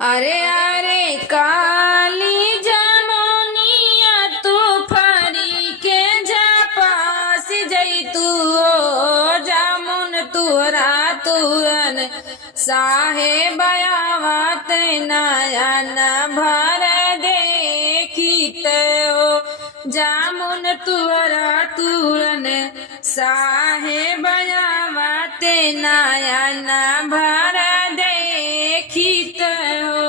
अरे अरे काली जमुनिया तू फरी के जा पास जैतू ओ जामुन तुहरा तुरन साहे बयावत नयन भर देखित ओ जामुन तुहरा तुरन साहे बयावत नयन भर देखित हो।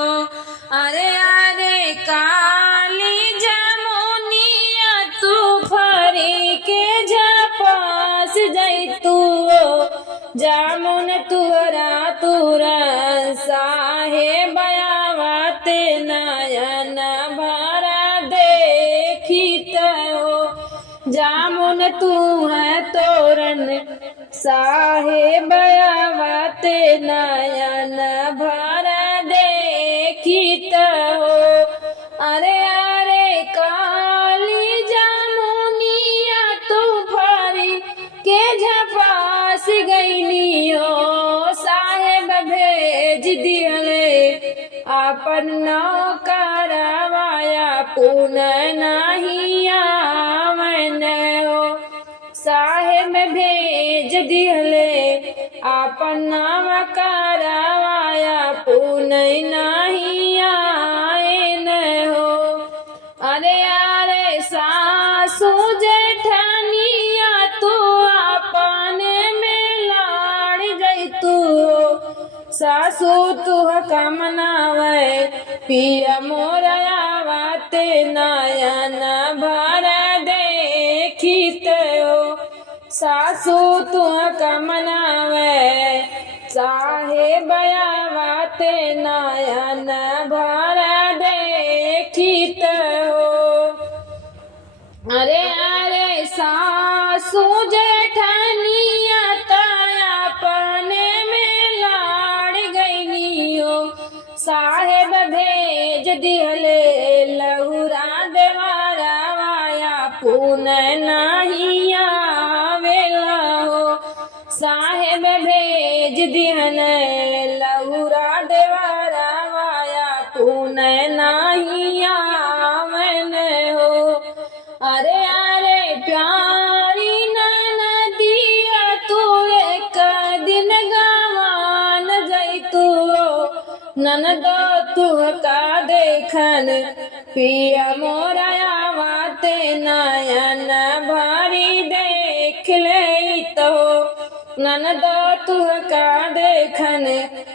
अरे अरे काली जमुनिया तू फरी के झपास जैतू जामुन तुहरा तुरन साहे बयावत नयन भरा देखित हो। जामुन तू है तोरन साहे बयावत नयन भरा देखित हो। अरे अरे काली जमुनिया तू फरी के झपास गईली हो साहेब भेज दिहले आपन नौकरवाया पुन नहीं आवन हो। साहेब भेज दिहले आपन नौकरवाया पुन नहीं आयन हो। अरे अरे सासू जेठानिया तू अपने में लाड़ जैतू सासू तुह कमनावे पिया मोरयावते नयन भर देखित हो। सासू तुह कमनावे साहे बयावते नयन भर देखित हो। अरे अरे सासू जेठानिया अपने में लाड़ गईली हो। साहेब भेज दिहले लहुरा देवरवाया पुन नहीं आवेला हो। साहेब भेज दिहले लहुरा देवरवाया पुन नहीं आवन हो। अरे अरे प्यारी ननदिया तू एक दिन गवान जैतू ननदो तुह का देखन पिया मोरयावते नयन भरी देख ले तो ननदो तुह का देखन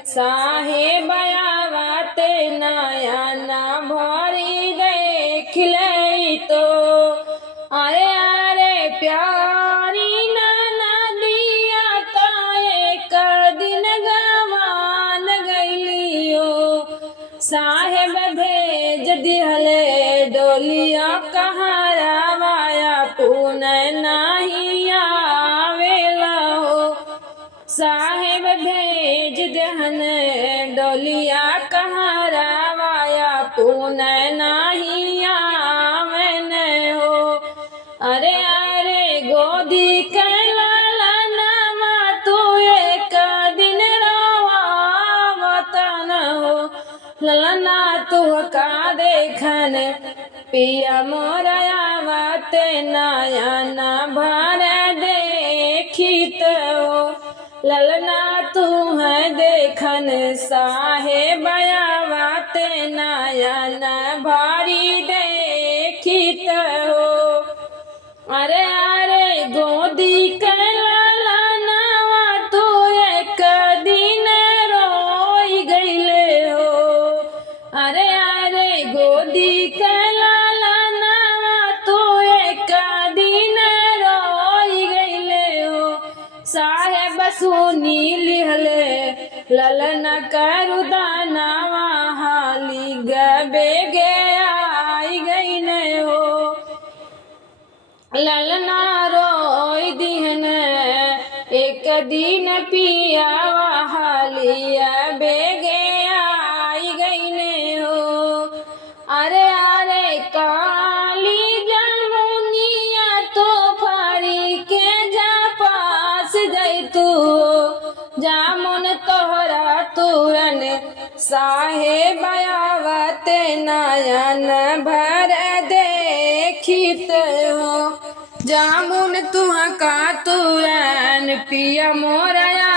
साहे बयावते नयन भरी देख ले तो। अरे अरे प्यारी ननदिया तो एक दिन गवान गईली हो। साहेब भेज दिहले डोलिया कहरवाया पुन नहीं आवेला हो। साहेब भेज दहने डोलिया कहरवाया पुन नहीं आवन हो। अरे अरे गोदी के लालनवा तू एक दिन रोवावत न हो। ललना तुह का देखन पिया मोरयावते नयन भर देखित हो। ललना तू है देखन साहे बयावते नयन भारी देखित हो। अरे अरे गोदी के लालनवा तू एक दिन रोई गईले हो। अरे अरे गोदी के लालनवा तू एक दिन रोई गईले हो। साहेब सुनी लिहले ललन करुदानवा हाली गबे गे आई गईले हो। ललना रोई दिहन एक दिन पियावा हालिया बेगे आई गईले हो। अरे अरे काली जमुनिया तो फरी के जा पास जैतू जामुन तोहरा तुरन साहेब आवते नयन भर देखित हो। जामुन तुह का तुरन पिया मोरया